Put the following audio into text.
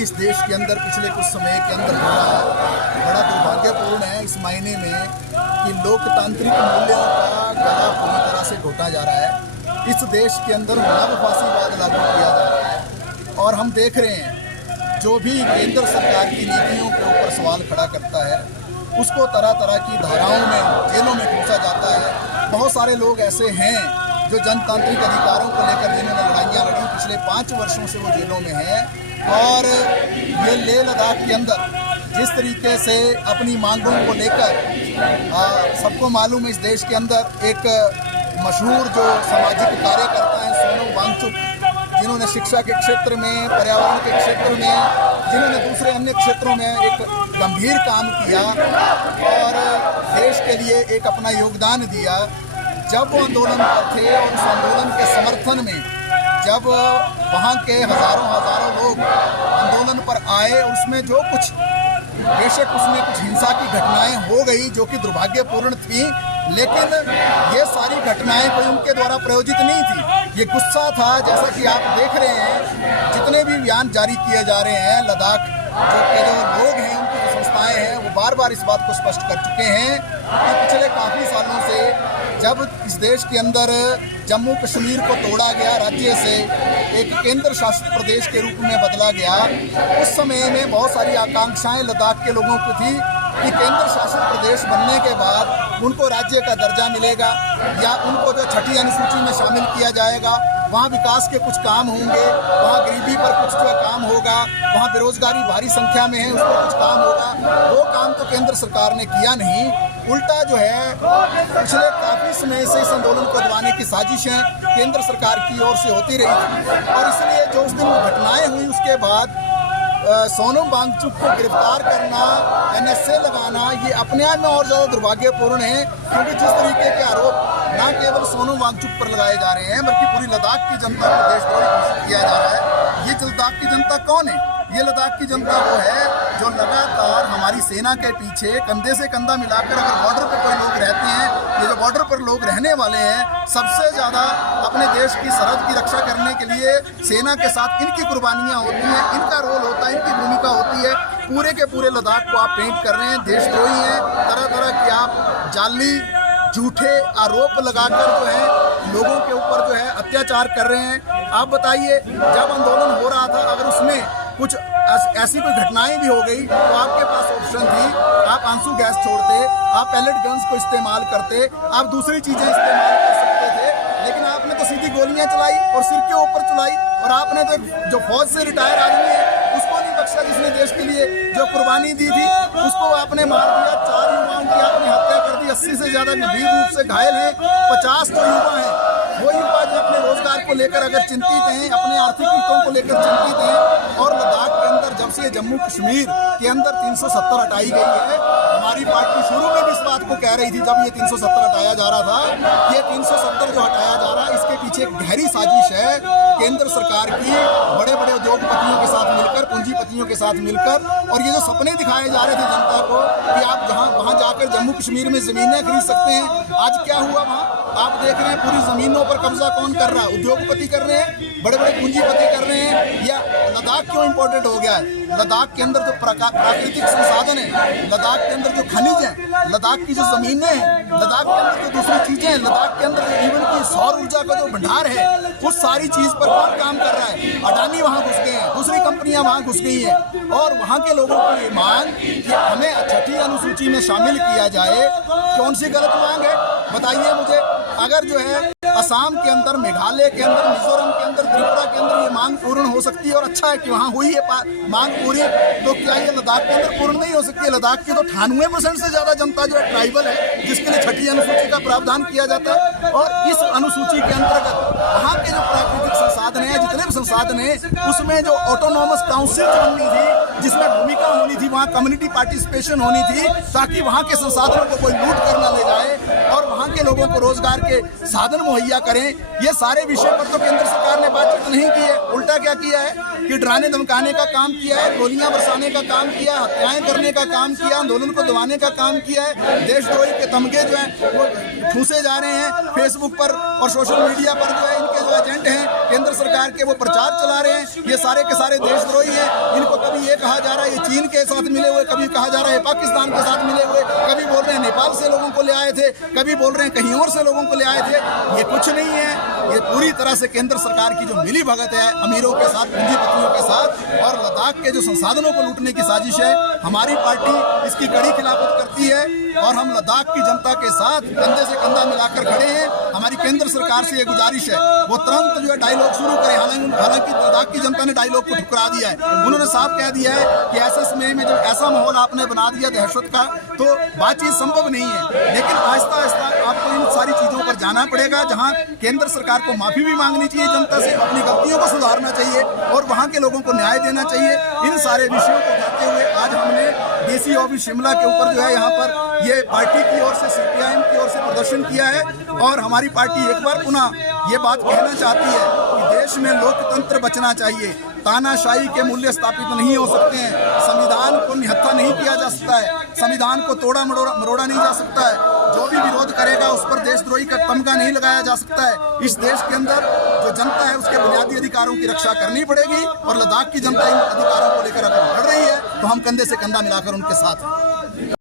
इस देश के अंदर पिछले कुछ समय के अंदर बड़ा दुर्भाग्यपूर्ण है इस मायने में कि लोकतांत्रिक मूल्यों का गला पूरी तरह से घोटा जा रहा है। इस देश के अंदर नवफासीवाद लागू किया जा रहा है और हम देख रहे हैं जो भी केंद्र सरकार की नीतियों के ऊपर सवाल खड़ा करता है उसको तरह तरह की धाराओं में जेलों में घुसा जाता है। बहुत सारे लोग ऐसे हैं जो जनतांत्रिक अधिकारों को लेकर जिन्होंने लड़ाइयाँ लड़ी, पिछले 5 वर्षों से वो जेलों में हैं। और ये लेह लद्दाख के अंदर जिस तरीके से अपनी मांगों को लेकर सबको मालूम है इस देश के अंदर एक मशहूर जो सामाजिक कार्यकर्ता हैं सोनम वांगचुक, जिन्होंने शिक्षा के क्षेत्र में, पर्यावरण के क्षेत्र में, जिन्होंने दूसरे अन्य क्षेत्रों में एक गंभीर काम किया और देश के लिए एक अपना योगदान दिया। जब वो आंदोलन पर थे और उस आंदोलन के समर्थन में जब वहाँ के हज़ारों लोग आंदोलन पर आए, उसमें जो कुछ बेशक उसमें कुछ हिंसा की घटनाएं हो गई जो कि दुर्भाग्यपूर्ण थी, लेकिन ये सारी घटनाएं कोई उनके द्वारा प्रायोजित नहीं थी। ये गुस्सा था, जैसा कि आप देख रहे हैं जितने भी बयान जारी किए जा रहे हैं, लद्दाख जो लोग हैं, उनकी जो संस्थाएं हैं, वो बार बार इस बात को स्पष्ट कर चुके हैं कि पिछले काफ़ी सालों से जब इस देश के अंदर जम्मू कश्मीर को तोड़ा गया, राज्य से एक केंद्र शासित प्रदेश के रूप में बदला गया, उस समय में बहुत सारी आकांक्षाएं लद्दाख के लोगों को थी कि केंद्र शासित प्रदेश बनने के बाद उनको राज्य का दर्जा मिलेगा या उनको जो छठी अनुसूची में शामिल किया जाएगा, वहाँ विकास के कुछ काम होंगे, वहाँ गरीबी पर कुछ जो काम होगा, वहाँ बेरोजगारी भारी संख्या में है उस पर कुछ काम होगा। वो काम तो केंद्र सरकार ने किया नहीं, उल्टा जो है पिछले काफ़ी समय से इस आंदोलन को दबाने की साजिशें केंद्र सरकार की ओर से होती रही थी। और इसलिए जो उस दिन घटनाएं हुई उसके बाद सोनम वांगचुक को गिरफ्तार करना, NSA लगाना, ये अपने आप में और ज़्यादा दुर्भाग्यपूर्ण है, क्योंकि जिस तरीके के आरोप न केवल सोनम वांगचुक पर लगाए जा रहे हैं बल्कि पूरी लद्दाख की जनता को देशद्रोही घोषित किया जा रहा है। ये लद्दाख की जनता कौन है? ये लद्दाख की जनता वो है जो लगातार हमारी सेना के पीछे कंधे से कंधा मिलाकर, अगर बॉर्डर पर कोई लोग रहते हैं, ये जो बॉर्डर पर लोग रहने वाले हैं, सबसे ज़्यादा अपने देश की सरहद की रक्षा करने के लिए सेना के साथ इनकी कुर्बानियाँ होती हैं, इनका रोल होता है, इनकी भूमिका होती है। पूरे के पूरे लद्दाख को आप पेंट कर रहे हैं, देशद्रोही हैं, तरह तरह के आप जाली झूठे आरोप लगाकर जो है लोगों के ऊपर जो है अत्याचार कर रहे हैं। आप बताइए, जब आंदोलन हो रहा था अगर उसमें कुछ ऐसी कोई घटनाएं भी हो गई तो आपके पास ऑप्शन थी, आप आंसू गैस छोड़ते, आप पैलेट गन्स को इस्तेमाल करते, आप दूसरी चीज़ें इस्तेमाल कर सकते थे, लेकिन आपने तो सीधी गोलियां चलाई और सिर के ऊपर चलाई। और आपने तो जो फौज से रिटायर आदमी है उसको नहीं बख्शा, जिसने देश के लिए जो कुर्बानी दी थी, उसको आपने मार दिया। 4 युवाओं की आपने हत्या कर दी, 80 से ज़्यादा गंभीर रूप से घायल हैं, 50 जो युवा हैं, वो युवा जो अपने रोजगार को लेकर अगर चिंतित हैं, अपने आर्थिक हितों को लेकर चिंतित हैं। और लद्दाख के अंदर जब से जम्मू कश्मीर के अंदर 370 हटाई गई है, हमारी पार्टी शुरू में भी इस बात को कह रही थी जब ये 370 हटाया जा रहा था, ये 370 जो हटाया जा रहा है इसके पीछे एक गहरी साजिश है केंद्र सरकार की, बड़े बड़े उद्योगपतियों के साथ मिलकर, पूंजीपतियों के साथ मिलकर। और ये जो सपने दिखाए जा रहे थे जनता को कि आप वहाँ जाकर जम्मू कश्मीर में ज़मीनें खरीद सकते हैं, आज क्या हुआ? वहाँ आप देख रहे हैं पूरी ज़मीनों पर कब्जा कौन कर रहा है? उद्योगपति कर रहे हैं, बड़े बड़े पूंजीपति कर रहे हैं। या लद्दाख क्यों इम्पोर्टेंट हो गया है? लद्दाख के अंदर जो प्राकृतिक संसाधन है, लद्दाख के अंदर जो खनिज हैं, लद्दाख की जो ज़मीनें हैं, लद्दाख के अंदर जो दूसरी चीज़ें हैं, लद्दाख के अंदर जो इवन की सौर ऊर्जा का जो भंडार है, उस सारी चीज़ पर कौन काम कर रहा है? अडानी वहाँ घुस गए हैं, दूसरी कंपनियाँ वहाँ घुस गई हैं। और वहाँ के लोगों की ये मांग कि हमें छठी अनुसूची में शामिल किया जाए, कौन सी गलत मांग है बताइए मुझे? अगर जो है असम के अंदर, मेघालय के अंदर, मिजोरम के अंदर, त्रिपुरा के अंदर ये मांग पूर्ण हो सकती है और अच्छा है कि वहाँ हुई है मांग पूरी, तो क्या ये लद्दाख के अंदर पूर्ण नहीं हो सकती है? लद्दाख की तो 98% से ज़्यादा जनता जो है ट्राइबल है, जिसके लिए छठी अनुसूची का प्रावधान किया जाता है। और इस अनुसूची के अंतर्गत वहाँ के जो प्राकृतिक संसाधन है, जितने भी संसाधन है, उसमें जो ऑटोनॉमस काउंसिल बननी थी, जिसमें भूमिका होनी थी, वहाँ कम्युनिटी पार्टिसिपेशन होनी थी, ताकि वहाँ के संसाधनों को कोई लूट कर ना ले जाए और वहाँ के लोगों को रोजगार के साधन मुहैया करें। ये सारे विषय पर तो केंद्र सरकार ने बातचीत नहीं की है, उल्टा क्या किया है कि डराने धमकाने का काम किया है, गोलियां बरसाने का काम किया, हत्याएं करने का काम किया, आंदोलन को दबाने का काम किया है। देशद्रोही के तमगे जो हैं वो ठूसे जा रहे हैं फेसबुक पर और सोशल मीडिया पर, जो है इनके जो एजेंट हैं केंद्र सरकार के, वो प्रचार चला रहे हैं। ये सारे के सारे देशद्रोही हैं, इनको कभी कभी ये कहा जा रहा है ये चीन के साथ मिले हुए, कभी कहा जा रहा है पाकिस्तान के साथ मिले हुए, कभी बोल रहे हैं नेपाल से लोगों को ले आए थे, कभी बोल रहे हैं कहीं और से लोगों को ले आए थे। ये कुछ नहीं है, ये पूरी तरह से केंद्र सरकार की जो मिली भगत है अमीरों के साथ, पूंजीपतियों के साथ, और लद्दाख के जो संसाधनों को लूटने की साजिश है। हमारी पार्टी इसकी कड़ी खिलाफत करती है और हम लद्दाख की जनता के साथ कंधे से कंधा मिलाकर खड़े हैं। हमारी केंद्र सरकार से ये गुजारिश है वो तुरंत जो है डायलॉग शुरू करे। हालांकि लद्दाख की जनता ने डायलॉग को ठुकरा दिया है। उन्होंने साफ कह दिया है कि ऐसे समय में जब ऐसा माहौल आपने बना दिया दहशत का, तो बातचीत संभव नहीं है। लेकिन आहिस्ता आहिस्ता आपको इन सारी चीज़ों पर जाना पड़ेगा, जहाँ केंद्र सरकार को माफ़ी भी मांगनी चाहिए जनता से, अपनी गलतियों को सुधारना चाहिए और वहाँ के लोगों को न्याय देना चाहिए। इन सारे विषयों को उठाते हुए आज हमने डीसी ऑफिस शिमला के ऊपर जो है यहाँ पर ये पार्टी की ओर से, सीपीआईएम की ओर से प्रदर्शन किया है। और हमारी पार्टी एक बार पुनः ये बात कहना चाहती है कि देश में लोकतंत्र बचना चाहिए, तानाशाही के मूल्य स्थापित नहीं हो सकते हैं, संविधान को निहत्था नहीं किया जा सकता है, संविधान को तोड़ा मरोड़ा नहीं जा सकता है, जो भी विरोध करेगा उस पर देशद्रोही का तमगा नहीं लगाया जा सकता है। इस देश के अंदर जो जनता है उसके बुनियादी अधिकारों की रक्षा करनी पड़ेगी और लद्दाख की जनता इन अधिकारों को लेकर अगर लड़ रही है तो हम कंधे से कंधा मिलाकर उनके साथ हैं।